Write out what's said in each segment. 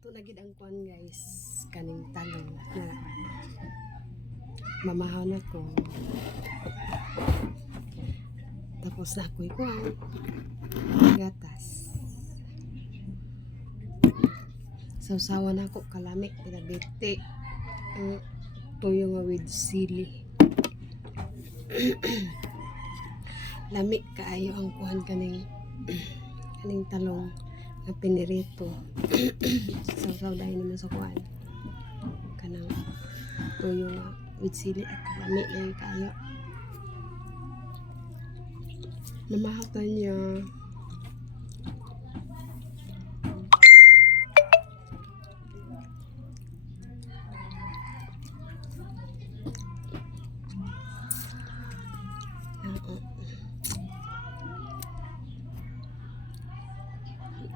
Naluto na gid ang kuan guys, kaning talong na mamahaw na ko. Tapos na ako'y kuan gatas. Sausawan na ako kalamik pinabiti. Tuyo nga with sili. Lamik kaayo ang kuhan kaning talong nga pinirito. Sausaw dahil naman sa kuhan kanang tuyo nga with sili at lamik na kaayo. Namahatan niya.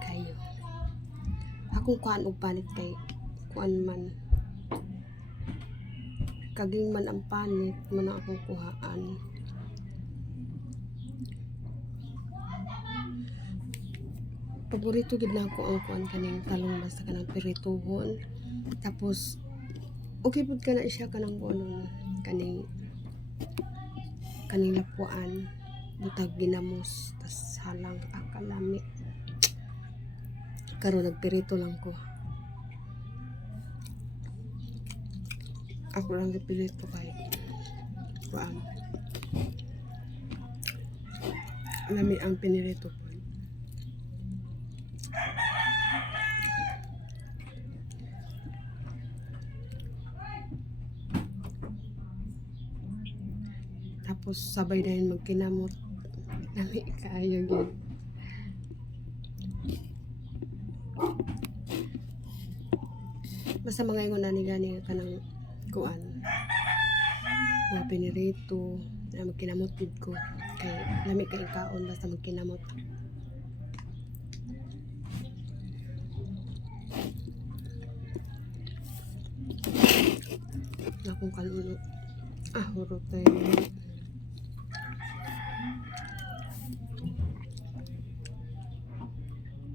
Kayo. Akong kuan og panit kay kuan man. Kaging man ang panit man ang akong kuhaan. Paborito gid na ako ang kuan kaning talong basta kanang pirituhon. Tapos okay pud kana siya kanang kuan kaning lapuan butag ginamos tas halang akalami. Karon nagpirito lang ko. Ako lang gipirito kay kuan. Lami ang pinirito ko. Tapos sabay dahil magkinamot. Lami kaayo gyud. Basta mga ingon na ni gani kanang kuan. Mga pinirito na magkinamot gid ko. Kay lami kay kaon basta magkinamot. Akong kaluno. Hurot tayo.